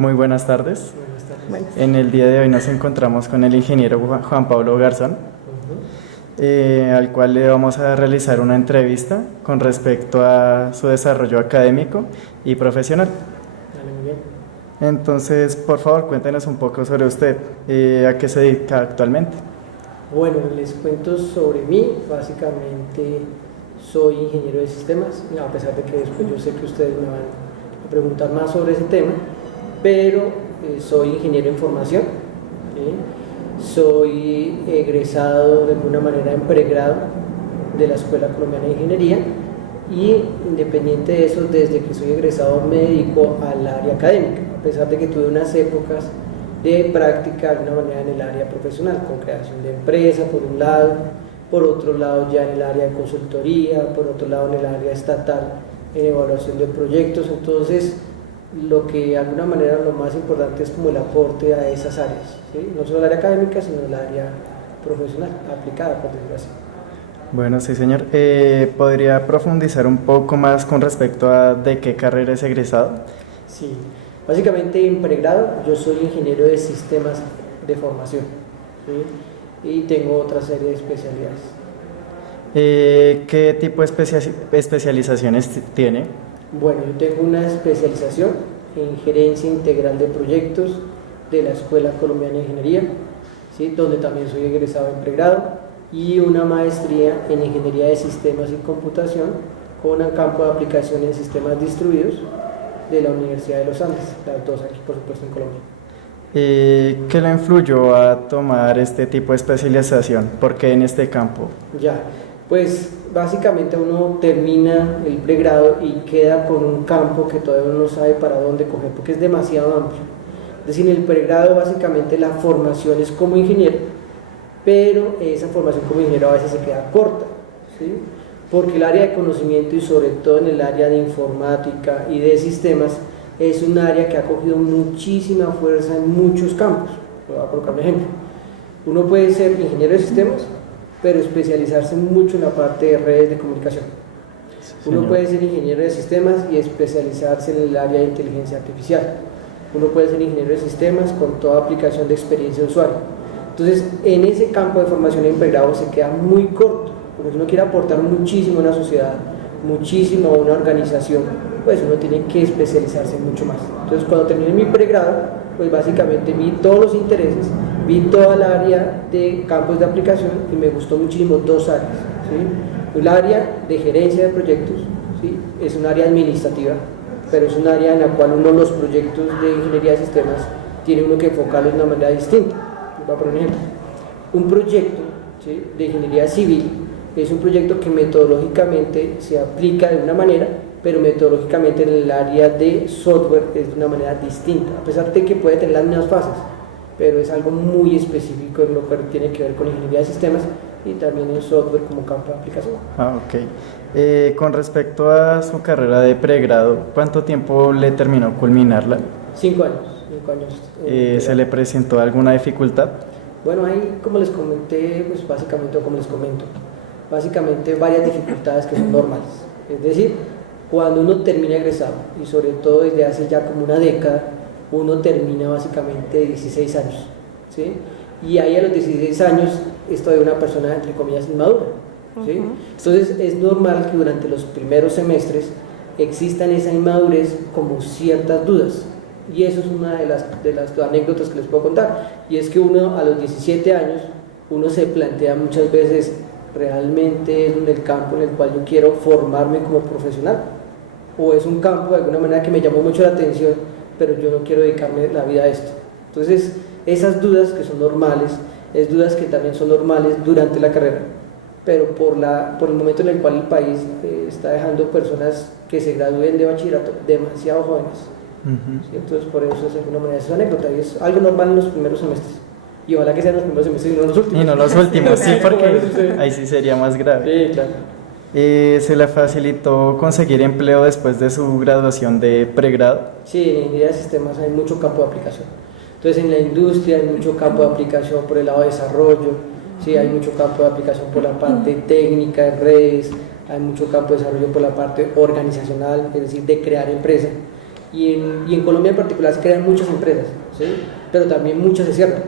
Muy buenas tardes. Buenas tardes. En el día de hoy nos encontramos con el ingeniero Juan Pablo Garzón, al cual le vamos a realizar una entrevista con respecto a su desarrollo académico y profesional. Dale, muy bien. Entonces, por favor, cuéntenos un poco sobre usted, a qué se dedica actualmente. Bueno, les cuento sobre mí. Básicamente soy ingeniero de sistemas, a pesar de que después yo sé que ustedes me van a preguntar más sobre ese tema, pero soy ingeniero en formación, ¿sí? Soy egresado de alguna manera en pregrado de la Escuela Colombiana de Ingeniería y independiente de eso, desde que soy egresado me dedico al área académica, a pesar de que tuve unas épocas de práctica de alguna manera en el área profesional, con creación de empresa por un lado, por otro lado ya en el área de consultoría, por otro lado en el área estatal en evaluación de proyectos. Entonces lo que de alguna manera lo más importante es como el aporte a esas áreas, ¿sí? No solo el área académica, sino el área profesional, aplicada, por decirlo así. Bueno, sí, señor. ¿Podría profundizar un poco más con respecto a de qué carrera es egresado? Sí, básicamente en pregrado yo soy ingeniero de sistemas de formación, ¿sí? Y tengo otra serie de especialidades. ¿Qué tipo de especializaciones tiene? Bueno, yo tengo una especialización en gerencia integral de proyectos de la Escuela Colombiana de Ingeniería, ¿sí? Donde también soy egresado en pregrado, y una maestría en ingeniería de sistemas y computación con un campo de aplicación en sistemas distribuidos de la Universidad de los Andes, las dos aquí por supuesto en Colombia. ¿Qué le influyó a tomar este tipo de especialización? ¿Por qué en este campo? Ya, pues básicamente uno termina el pregrado y queda con un campo que todavía uno no sabe para dónde coger porque es demasiado amplio. Es decir, en el pregrado básicamente la formación es como ingeniero, pero esa formación como ingeniero a veces se queda corta, ¿sí? Porque el área de conocimiento y sobre todo en el área de informática y de sistemas es un área que ha cogido muchísima fuerza en muchos campos. Voy a colocar un ejemplo. Uno puede ser ingeniero de sistemas, pero especializarse mucho en la parte de redes de comunicación. Uno puede ser ingeniero de sistemas y especializarse en el área de inteligencia artificial. Uno puede ser ingeniero de sistemas con toda aplicación de experiencia de usuario. Entonces, en ese campo de formación en pregrado se queda muy corto, porque si uno quiere aportar muchísimo a una sociedad, muchísimo a una organización, pues uno tiene que especializarse mucho más. Entonces, cuando terminé mi pregrado, pues básicamente vi todos los intereses, vi toda el área de campos de aplicación y me gustó muchísimo dos áreas, ¿sí? El área de gerencia de proyectos, ¿sí? Es un área administrativa, pero es un área en la cual uno los proyectos de ingeniería de sistemas tiene uno que enfocarlos de una manera distinta. Voy a poner un ejemplo. Un proyecto, ¿sí?, de ingeniería civil es un proyecto que metodológicamente se aplica de una manera, pero metodológicamente en el área de software es de una manera distinta, a pesar de que puede tener las mismas fases, pero es algo muy específico en lo que tiene que ver con ingeniería de sistemas y también en software como campo de aplicación. Ok. Con respecto a su carrera de pregrado, ¿cuánto tiempo le terminó culminarla? 5 años. 5 años. ¿Se le presentó alguna dificultad? Bueno, ahí como les comenté, pues básicamente, o como les comento, básicamente varias dificultades que son normales. Es decir, cuando uno termina egresado, y sobre todo desde hace ya como una década, uno termina básicamente de 16 años, ¿sí? Y ahí a los 16 años es todavía una persona, entre comillas, inmadura, ¿sí? Entonces es normal que durante los primeros semestres existan esa inmadurez como ciertas dudas. Y eso es una de las anécdotas que les puedo contar, y es que uno a los 17 años, uno se plantea muchas veces, ¿realmente es el campo en el cual yo quiero formarme como profesional? ¿O es un campo de alguna manera que me llamó mucho la atención, pero yo no quiero dedicarme la vida a esto? Entonces, esas dudas que son normales, es dudas que también son normales durante la carrera, pero por el momento en el cual el país está dejando personas que se gradúen de bachillerato demasiado jóvenes. ¿Sí? Entonces por eso es de alguna manera es una anécdota y es algo normal en los primeros semestres, y ojalá que sean los primeros semestres y no los últimos. Y no los últimos, sí, porque ahí sí sería más grave. Sí, claro. ¿Se le facilitó conseguir empleo después de su graduación de pregrado? Sí, en ingeniería de sistemas hay mucho campo de aplicación. Entonces en la industria hay mucho campo de aplicación por el lado de desarrollo, sí, hay mucho campo de aplicación por la parte técnica de redes, hay mucho campo de desarrollo por la parte organizacional, es decir, de crear empresa. y en Colombia en particular se crean muchas empresas, ¿sí? Pero también muchas se cierran.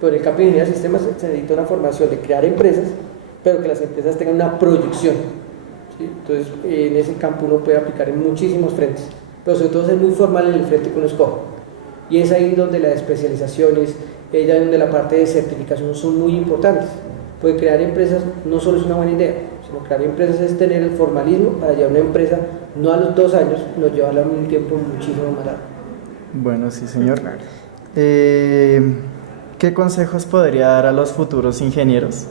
Pero en el campo de ingeniería de sistemas se necesita una formación de crear empresas, pero que las empresas tengan una proyección, ¿sí? Entonces, en ese campo uno puede aplicar en muchísimos frentes, pero sobre todo ser muy formal en el frente que uno escoja. Y es ahí donde las especializaciones, ahí donde la parte de certificación son muy importantes. Porque crear empresas no solo es una buena idea, sino crear empresas es tener el formalismo para llevar una empresa no a los 2 años, sino llevarla a un tiempo muchísimo más largo. Bueno, sí, señor. ¿Qué consejos podría dar a los futuros ingenieros?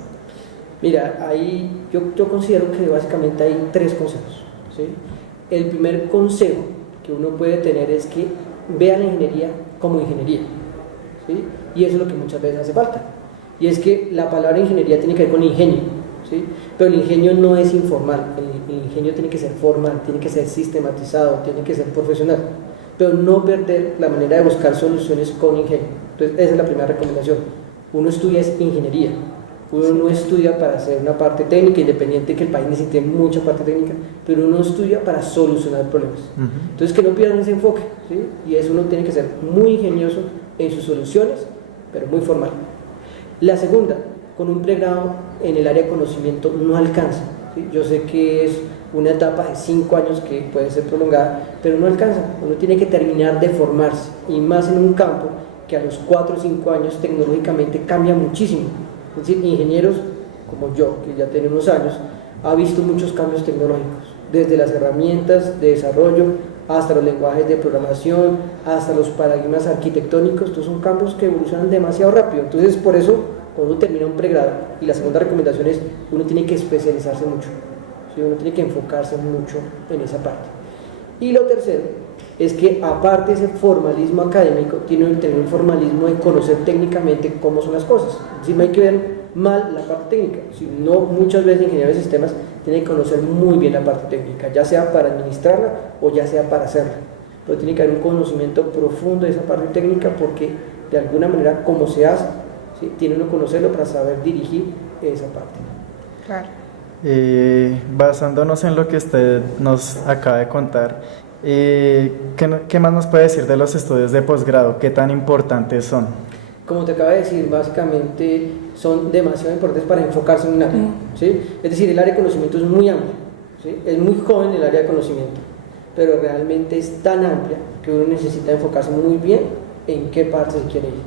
Mira, ahí yo considero que básicamente hay 3 consejos, ¿sí? El primer consejo que uno puede tener es que vea la ingeniería como ingeniería, ¿sí? Y eso es lo que muchas veces hace falta. Y es que la palabra ingeniería tiene que ver con ingenio, ¿sí? Pero el ingenio no es informal, el ingenio tiene que ser formal, tiene que ser sistematizado, tiene que ser profesional, pero no perder la manera de buscar soluciones con ingenio. Entonces, esa es la primera recomendación. Uno estudia es ingeniería, uno no estudia para hacer una parte técnica, independiente de que el país necesite mucha parte técnica, pero uno estudia para solucionar problemas. Entonces, que no pierdan ese enfoque, ¿sí? Y eso uno tiene que ser muy ingenioso en sus soluciones, pero muy formal. La segunda, con un pregrado en el área de conocimiento no alcanza, ¿sí? Yo sé que es una etapa de 5 años que puede ser prolongada, pero no alcanza. Uno tiene que terminar de formarse, y más en un campo que a los 4 o 5 años tecnológicamente cambia muchísimo. Es decir, ingenieros como yo, que ya tiene unos años, ha visto muchos cambios tecnológicos, desde las herramientas de desarrollo hasta los lenguajes de programación, hasta los paradigmas arquitectónicos. Estos son cambios que evolucionan demasiado rápido. Entonces, por eso, cuando uno termina un pregrado, y la segunda recomendación es, uno tiene que especializarse mucho, ¿sí? Uno tiene que enfocarse mucho en esa parte. Y lo tercero es que, aparte de ese formalismo académico, tiene que tener un formalismo de conocer técnicamente cómo son las cosas. Es decir, no hay que ver mal la parte técnica, sino muchas veces ingenieros de sistemas tienen que conocer muy bien la parte técnica, ya sea para administrarla o ya sea para hacerla, pero tiene que haber un conocimiento profundo de esa parte técnica, porque de alguna manera, como se hace, ¿sí? Tiene uno que conocerlo para saber dirigir esa parte. Claro. Basándonos en lo que usted nos acaba de contar, ¿qué más nos puede decir de los estudios de posgrado? ¿Qué tan importantes son? Como te acabo de decir, básicamente son demasiado importantes para enfocarse en un área, ¿sí? Es decir, el área de conocimiento es muy amplia, ¿sí? Es muy joven el área de conocimiento, pero realmente es tan amplia que uno necesita enfocarse muy bien en qué parte se quiere ir.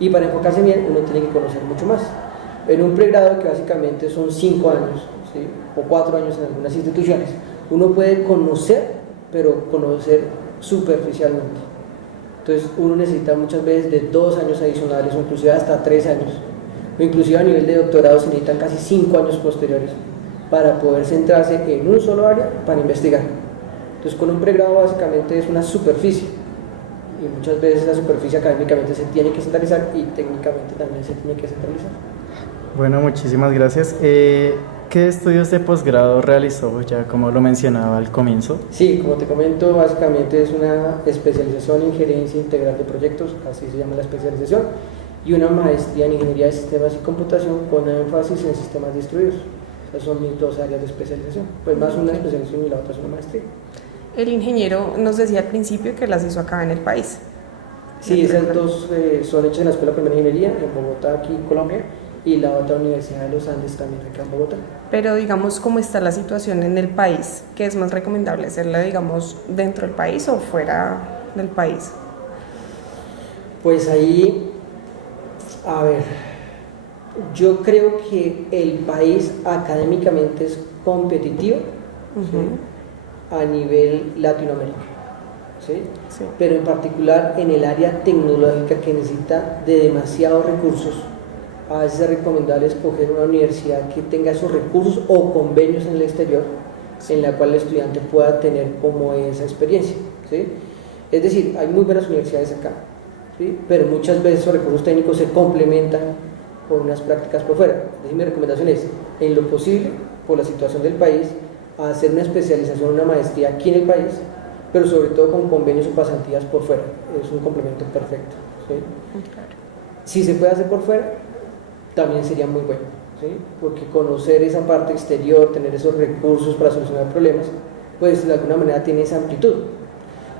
Y para enfocarse bien, uno tiene que conocer mucho más. En un pregrado, que básicamente son 5 años, ¿sí? O 4 años en algunas instituciones, uno puede conocer, pero conocer superficialmente. Entonces uno necesita muchas veces de 2 años adicionales, o inclusive hasta 3 años, o inclusive a nivel de doctorado se necesitan casi 5 años posteriores para poder centrarse en un solo área para investigar. Entonces, con un pregrado básicamente es una superficie, y muchas veces la superficie académicamente se tiene que centralizar y técnicamente también se tiene que centralizar. Bueno, muchísimas gracias. ¿Qué estudios de posgrado realizó, ya como lo mencionaba al comienzo? Sí, como te comento, básicamente es una especialización en gerencia integral de proyectos, así se llama la especialización, y una maestría en ingeniería de sistemas y computación con énfasis en sistemas distribuidos. Esas son mis 2 áreas de especialización, pues más una especialización y la otra es una maestría. El ingeniero nos decía al principio que las hizo acá en el país. Sí, esas 2 son hechas en la Escuela Primera de Ingeniería en Bogotá, aquí en Colombia, y la otra Universidad de los Andes también acá en Bogotá. Pero digamos, ¿cómo está la situación en el país? ¿Qué es más recomendable hacerla, digamos, dentro del país o fuera del país? Pues ahí, a ver, yo creo que el país académicamente es competitivo, ¿sí? A nivel Latinoamérica, ¿sí? Sí. Pero en particular en el área tecnológica, que necesita de demasiados recursos, a veces es recomendable escoger una universidad que tenga esos recursos o convenios en el exterior, en la cual el estudiante pueda tener como esa experiencia, ¿sí? Es decir, hay muy buenas universidades acá, ¿sí? Pero muchas veces esos recursos técnicos se complementan con unas prácticas por fuera. Entonces, mi recomendación es, en lo posible, por la situación del país, hacer una especialización, una maestría aquí en el país, pero sobre todo con convenios o pasantías por fuera. Es un complemento perfecto, ¿sí? Claro. Si se puede hacer por fuera, también sería muy bueno, ¿sí? Porque conocer esa parte exterior, tener esos recursos para solucionar problemas, pues de alguna manera tiene esa amplitud.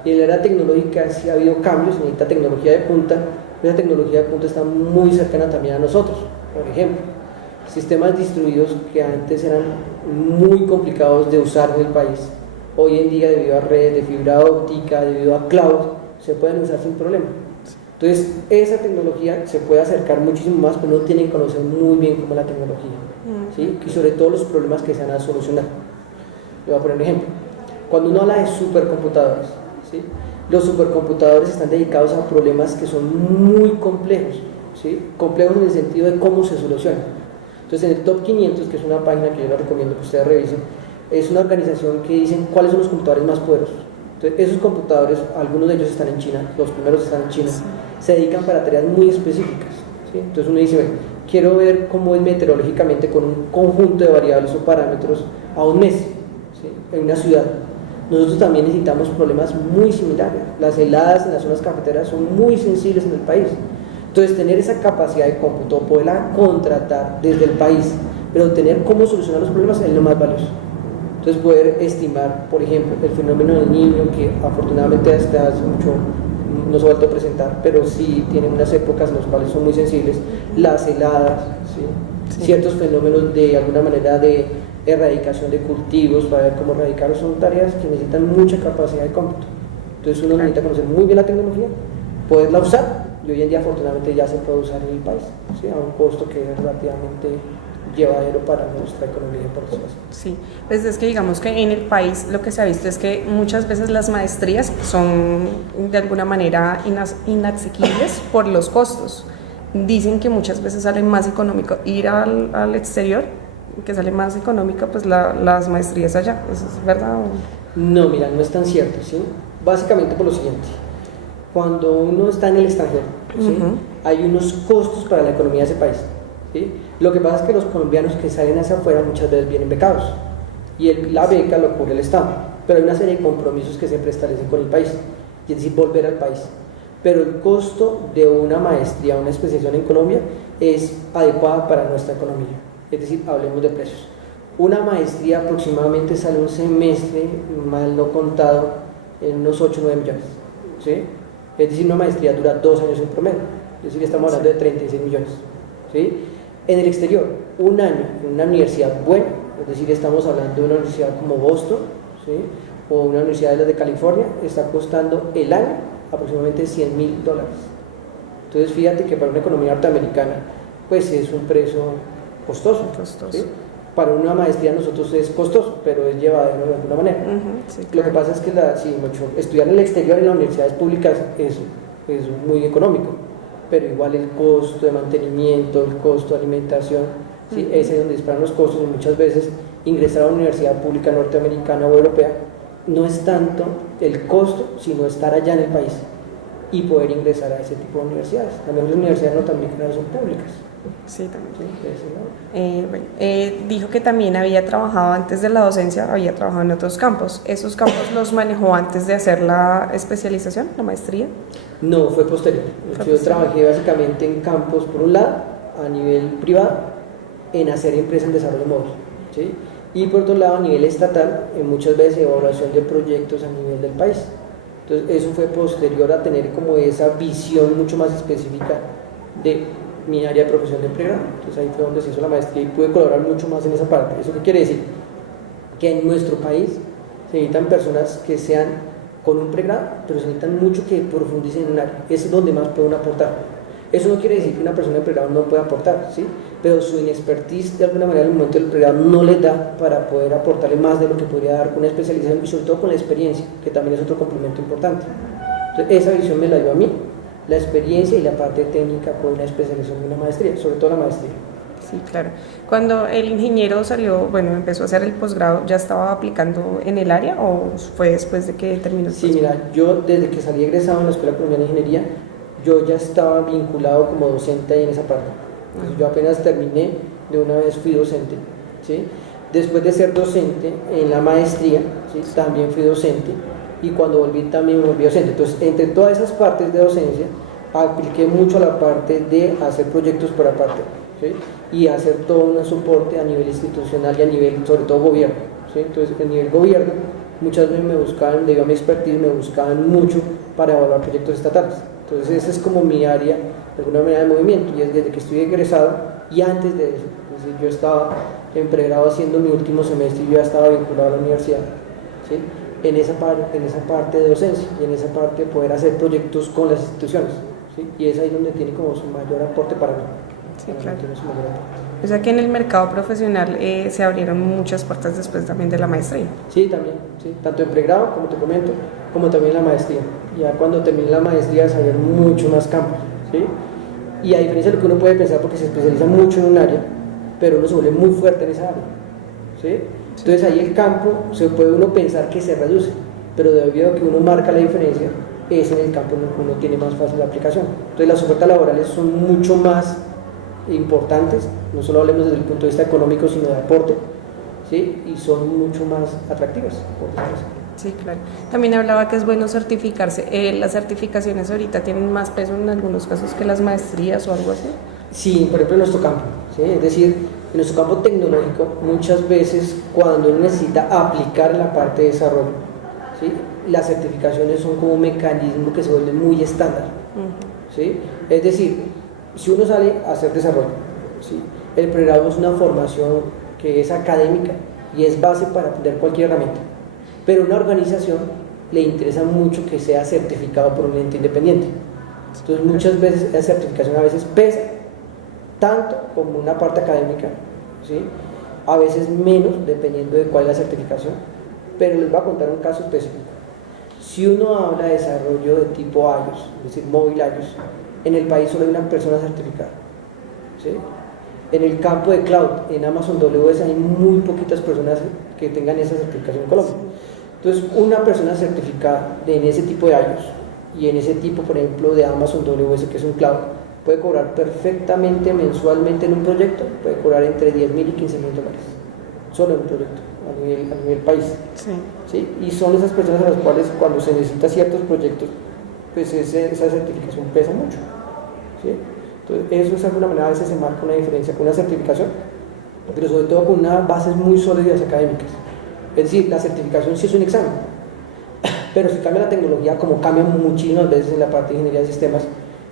Y en la era tecnológica sí ha habido cambios, necesita tecnología de punta, pero esa tecnología de punta está muy cercana también a nosotros. Por ejemplo, sistemas distribuidos que antes eran muy complicados de usar en el país, hoy en día debido a redes de fibra óptica, debido a cloud, se pueden usar sin problema. Entonces, esa tecnología se puede acercar muchísimo más, pero no tienen que conocer muy bien cómo es la tecnología, ¿sí? Y sobre todo los problemas que se van a solucionar. Le voy a poner un ejemplo. Cuando uno habla de supercomputadores, ¿sí? Los supercomputadores están dedicados a problemas que son muy complejos, ¿sí? Complejos en el sentido de cómo se solucionan. Entonces, en el Top 500, que es una página que yo les recomiendo que ustedes revisen, es una organización que dicen cuáles son los computadores más poderosos. Entonces, esos computadores, algunos de ellos están en China, los primeros están en China, se dedican para tareas muy específicas, ¿sí? Entonces uno dice, bueno, quiero ver cómo es meteorológicamente con un conjunto de variables o parámetros a un mes, ¿sí? En una ciudad. Nosotros también necesitamos problemas muy similares. Las heladas en las zonas cafeteras son muy sensibles en el país. Entonces, tener esa capacidad de cómputo, poderla contratar desde el país, pero tener cómo solucionar los problemas es lo más valioso. Entonces, poder estimar, por ejemplo, el fenómeno del Niño, que afortunadamente hasta hace mucho no se ha vuelto a presentar, pero sí tienen unas épocas en las cuales son muy sensibles, las heladas, ¿sí? Ciertos fenómenos de alguna manera de erradicación de cultivos, para ver cómo erradicarlos, son tareas que necesitan mucha capacidad de cómputo. Entonces uno necesita conocer muy bien la tecnología, poderla usar, y hoy en día afortunadamente ya se puede usar en el país, ¿sí? A un costo que es relativamente llevadero para nuestra economía, por decirlo así. Sí, pues es que digamos que en el país lo que se ha visto es que muchas veces las maestrías son de alguna manera inasequibles por los costos. Dicen que muchas veces sale más económico ir al exterior, que sale más económica pues las maestrías allá. ¿Eso es verdad? No, mira, no es tan cierto, ¿sí? Básicamente por lo siguiente, cuando uno está en el extranjero, ¿sí? Hay unos costos para la economía de ese país, ¿sí? Lo que pasa es que los colombianos que salen hacia afuera muchas veces vienen becados y la beca lo cubre el Estado, pero hay una serie de compromisos que siempre establecen con el país, y es decir, volver al país. Pero el costo de una maestría, una especialización en Colombia es adecuada para nuestra economía, es decir, hablemos de precios. Una maestría aproximadamente sale un semestre, mal no contado, en unos 8 o 9 millones, ¿sí? Es decir, una maestría dura 2 años en promedio, es decir, estamos hablando de 36 millones, ¿sí? En el exterior, un año en una universidad buena, es decir, estamos hablando de una universidad como Boston, ¿sí? O una universidad de las de California, está costando el año aproximadamente $100,000. Entonces fíjate que para una economía norteamericana pues es un precio costoso, ¿sí? Para una maestría nosotros es costoso, pero es llevadero de alguna manera. Sí, claro. Lo que pasa es que estudiar en el exterior en las universidades públicas es muy económico, pero igual el costo de mantenimiento, el costo de alimentación, ¿sí? Ese es donde disparan los costos, y muchas veces ingresar a una universidad pública norteamericana o europea no es tanto el costo, sino estar allá en el país y poder ingresar a ese tipo de universidades. Las mejores universidades norteamericanas son públicas. Sí, también. Dijo que también había trabajado antes de la docencia, había trabajado en otros campos. ¿Esos campos los manejó antes de hacer la especialización, la maestría? No, fue posterior. Yo trabajé básicamente en campos, por un lado, a nivel privado, en hacer empresas en desarrollo móvil, ¿sí? Y por otro lado, a nivel estatal, en muchas veces evaluación de proyectos a nivel del país. Entonces, eso fue posterior a tener como esa visión mucho más específica de mi área de profesión de pregrado. Entonces, ahí fue donde se hizo la maestría y pude colaborar mucho más en esa parte. ¿Eso qué quiere decir? Que en nuestro país se necesitan personas que sean con un pregrado, pero se necesitan mucho que profundicen en un área. Eso es donde más pueden aportar. Eso no quiere decir que una persona de pregrado no pueda aportar, ¿sí? Pero su inexpertise de alguna manera en el momento del pregrado no le da para poder aportarle más de lo que podría dar con una especialización y sobre todo con la experiencia, que también es otro complemento importante. Entonces, esa visión me la dio a mí, la experiencia y la parte técnica con una especialización y una maestría, sobre todo la maestría. Sí, claro. Cuando el ingeniero salió, empezó a hacer el posgrado, ¿ya estaba aplicando en el área o fue después de que terminó el posgrado? Sí, mira, yo desde que salí egresado en la Escuela Colombiana de Ingeniería, yo ya estaba vinculado como docente ahí en esa parte. Entonces, yo apenas terminé, de una vez fui docente, ¿sí? Después de ser docente en la maestría, ¿sí? También fui docente, y cuando volví también me volví docente. Entonces, entre todas esas partes de docencia, apliqué mucho a la parte de hacer proyectos por aparte, ¿sí? Y hacer todo un soporte a nivel institucional y a nivel, sobre todo, gobierno, ¿sí? Entonces, a nivel gobierno, muchas veces me buscaban, debido a mi expertise, me buscaban mucho para evaluar proyectos estatales. Entonces esa es como mi área, de alguna manera, de movimiento, y es desde que estoy egresado y antes de eso. Es decir, yo estaba en pregrado haciendo mi último semestre y yo ya estaba vinculado a la universidad, ¿sí? En esa parte de docencia y en esa parte de poder hacer proyectos con las instituciones, ¿sí? Y es ahí donde tiene como su mayor aporte para mí. Sí, claro. O sea que en el mercado profesional se abrieron muchas puertas después también de la maestría. Sí, también, sí, tanto en pregrado, como te comento, como también en la maestría. Ya cuando terminé la maestría salieron mucho más campos, ¿sí? Y a diferencia de lo que uno puede pensar, porque se especializa mucho en un área, pero uno se vuelve muy fuerte en esa área, ¿sí? Entonces ahí el campo, se puede uno pensar que se reduce, pero debido a que uno marca la diferencia, es en el campo en el que uno tiene más fácil la aplicación. Entonces las ofertas laborales son mucho más importantes, no solo hablemos desde el punto de vista económico, sino de aporte, ¿sí? Y son mucho más atractivas, por decirlo así. Sí, claro. También hablaba que es bueno certificarse. Las certificaciones ahorita tienen más peso en algunos casos que las maestrías o algo así. Sí, por ejemplo en nuestro campo, ¿sí? Es decir, en nuestro campo tecnológico muchas veces cuando uno necesita aplicar la parte de desarrollo, ¿sí? Las certificaciones son como un mecanismo que se vuelve muy estándar, ¿sí? Es decir, si uno sale a hacer desarrollo, ¿sí? El pregrado es una formación que es académica y es base para aprender cualquier herramienta, pero a una organización le interesa mucho que sea certificado por un ente independiente. Entonces muchas veces esa certificación a veces pesa tanto como una parte académica, ¿sí? A veces menos dependiendo de cuál es la certificación, pero les voy a contar un caso específico. Si uno habla de desarrollo de tipo iOS, es decir, móvil iOS, en el país solo hay una persona certificada, ¿sí? En el campo de cloud, en Amazon AWS, hay muy poquitas personas que tengan esa certificación en Colombia. Entonces, una persona certificada en ese tipo de iOS y en ese tipo, por ejemplo, de Amazon AWS, que es un cloud, puede cobrar perfectamente mensualmente en un proyecto, puede cobrar entre $10,000 y $15,000, solo en un proyecto, a nivel país. Sí. ¿Sí? Y son esas personas a las cuales cuando se necesita ciertos proyectos, pues esa certificación pesa mucho, ¿sí? Entonces eso es de alguna manera a veces se marca una diferencia con una certificación, pero sobre todo con unas bases muy sólidas académicas. Es decir, la certificación sí es un examen, pero si cambia la tecnología, como cambia muchísimas veces en la parte de ingeniería de sistemas,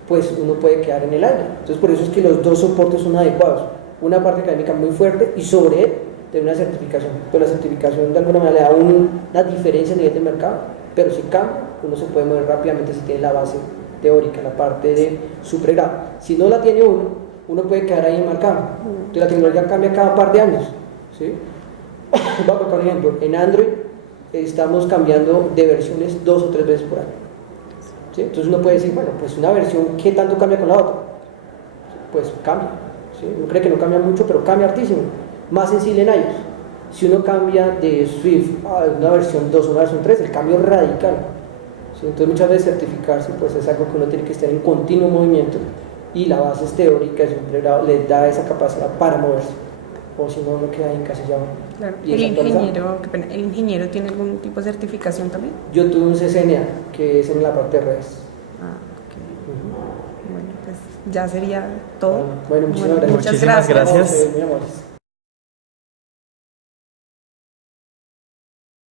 pues uno puede quedar en el aire. Entonces por eso es que los dos soportes son adecuados, una parte académica muy fuerte y sobre él de una certificación, pero la certificación de alguna manera le da una diferencia a nivel de mercado, pero si cambia, uno se puede mover rápidamente si tiene la base teórica, la parte de su pregrado. Si no la tiene uno puede quedar ahí enmarcado. Entonces la tecnología cambia cada par de años, ¿sí? Voy a colocar un ejemplo, en Android estamos cambiando de versiones 2 o 3 veces por año, ¿sí? Entonces uno puede decir, bueno, pues una versión, ¿qué tanto cambia con la otra? Pues cambia, ¿sí? Uno cree que no cambia mucho, pero cambia hartísimo. Más sensible en iOS. Si uno cambia de Swift a una versión 2 o una versión 3, el cambio es radical, ¿sí? Entonces muchas veces certificarse pues es algo que uno tiene que estar en continuo movimiento y la base teórica de un pregrado les da esa capacidad para moverse, o si no uno queda encasillado. Claro. Y ¿El ingeniero, qué pena, el ingeniero tiene algún tipo de certificación también? Yo tuve un CCNA que es en la parte de redes. Ah, ok. Bueno, pues ya sería todo. Bueno, muchísimas gracias. Muchas Muchísimas gracias. Muy amables.